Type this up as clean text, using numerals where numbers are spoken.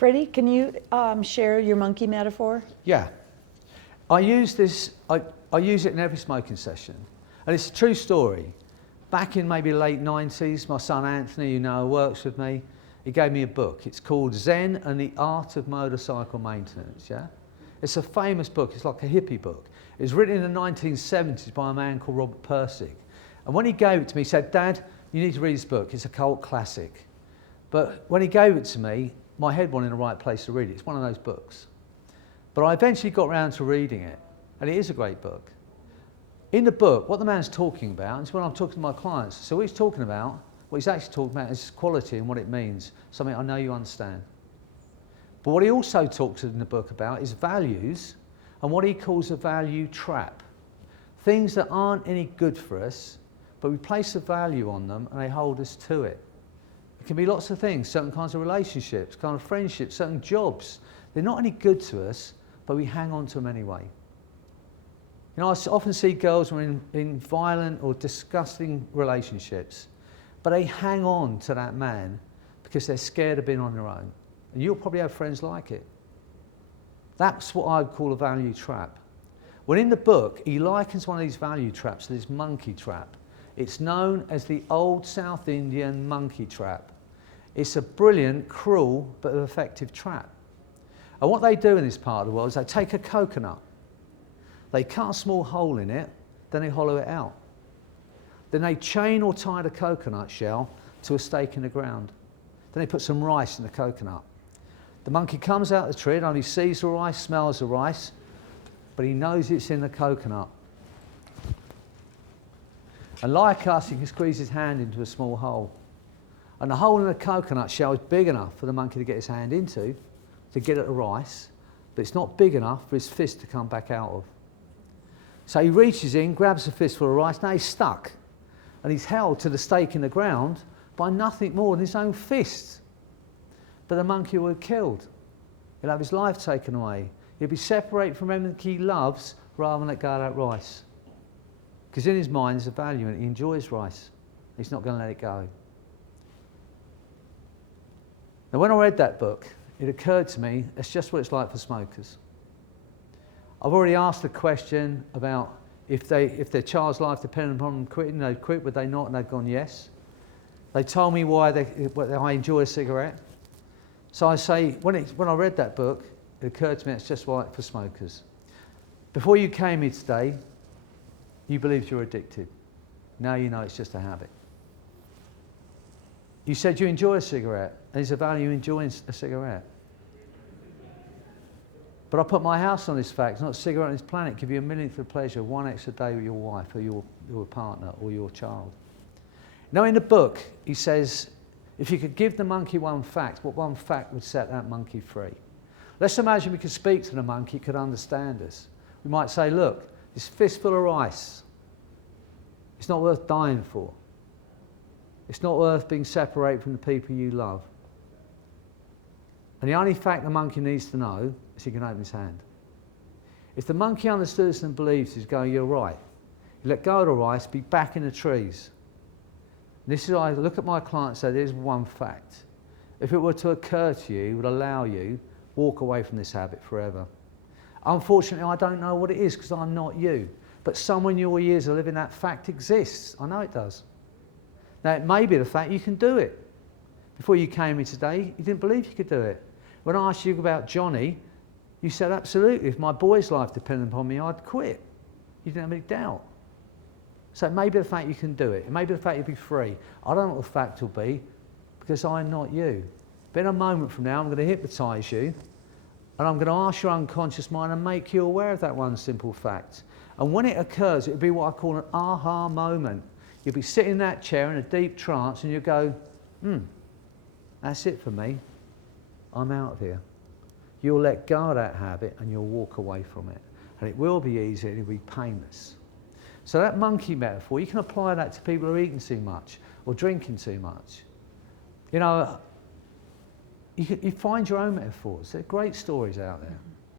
Freddie, can you share your monkey metaphor? Yeah. I use this, I use it in every smoking session. And it's a true story. Back in maybe late 90s, my son Anthony, who now works with me, he gave me a book. It's called Zen and the Art of Motorcycle Maintenance, yeah? It's a famous book, it's like a hippie book. It was written in the 1970s by a man called Robert Pirsig. And when he gave it to me, he said, "Dad, you need to read this book, it's a cult classic." But when he gave it to me, my head wasn't in the right place to read it. It's one of those books. But I eventually got around to reading it, and it is a great book. In the book, what the man's talking about, is when I'm talking to my clients, so what he's talking about, what he's actually talking about is quality and what it means, something I know you understand. But what he also talks in the book about is values and what he calls a value trap. Things that aren't any good for us, but we place a value on them and they hold us to it. It can be lots of things, certain kinds of relationships, kind of friendships, certain jobs. They're not any good to us, but we hang on to them anyway. You know, I often see girls who are in violent or disgusting relationships, but they hang on to that man because they're scared of being on their own. And you'll probably have friends like it. That's what I would call a value trap. Well, in the book, he likens one of these value traps to this monkey trap. It's known as the old South Indian monkey trap. It's a brilliant, cruel, but effective trap. And what they do in this part of the world is they take a coconut, they cut a small hole in it, then they hollow it out. Then they chain or tie the coconut shell to a stake in the ground. Then they put some rice in the coconut. The monkey comes out of the tree and only sees the rice, smells the rice, but he knows it's in the coconut. And like us, he can squeeze his hand into a small hole. And the hole in the coconut shell is big enough for the monkey to get his hand into, to get at the rice, but it's not big enough for his fist to come back out of. So he reaches in, grabs a fistful of rice, now he's stuck. And he's held to the stake in the ground by nothing more than his own fist. But the monkey will be killed. He'll have his life taken away. He'll be separated from everything he loves rather than let go of that rice. Because in his mind there's a value in it. He enjoys rice. He's not going to let it go. Now when I read that book, it occurred to me, it's just what it's like for smokers. I've already asked the question about if their child's life depended upon them quitting, they'd quit, would they not? And they've gone yes. They told me why I enjoy a cigarette. So I say, when I read that book, it occurred to me it's just right for smokers. Before you came here today, you believed you're addicted. Now you know it's just a habit. You said you enjoy a cigarette. There's a value in enjoying a cigarette. But I put my house on this fact. Not a cigarette on this planet give you a millionth of pleasure, one extra day with your wife or your partner or your child. Now in the book, he says, if you could give the monkey one fact, what one fact would set that monkey free? Let's imagine we could speak to the monkey, it could understand us. We might say, look, this fistful of rice, it's not worth dying for. It's not worth being separated from the people you love. And the only fact the monkey needs to know is he can open his hand. If the monkey understood this and believes, he's going, you're right. You let go of the rice, be back in the trees. And this is why I look at my client and say, there's one fact. If it were to occur to you, it would allow you walk away from this habit forever. Unfortunately, I don't know what it is because I'm not you. But somewhere in your years of living, that fact exists. I know it does. Now, it may be the fact you can do it. Before you came here today, you didn't believe you could do it. When I asked you about Johnny, you said, absolutely, if my boy's life depended upon me, I'd quit. You didn't have any doubt. So it may be the fact you can do it. It may be the fact you'll be free. I don't know what the fact will be because I'm not you. But in a moment from now, I'm going to hypnotise you and I'm going to ask your unconscious mind and make you aware of that one simple fact. And when it occurs, it'll be what I call an aha moment. You'll be sitting in that chair in a deep trance and you'll go, that's it for me. I'm out of here. You'll let go of that habit and you'll walk away from it. And it will be easy and it'll be painless. So that monkey metaphor, you can apply that to people who are eating too much or drinking too much. You know, you find your own metaphors. There are great stories out there.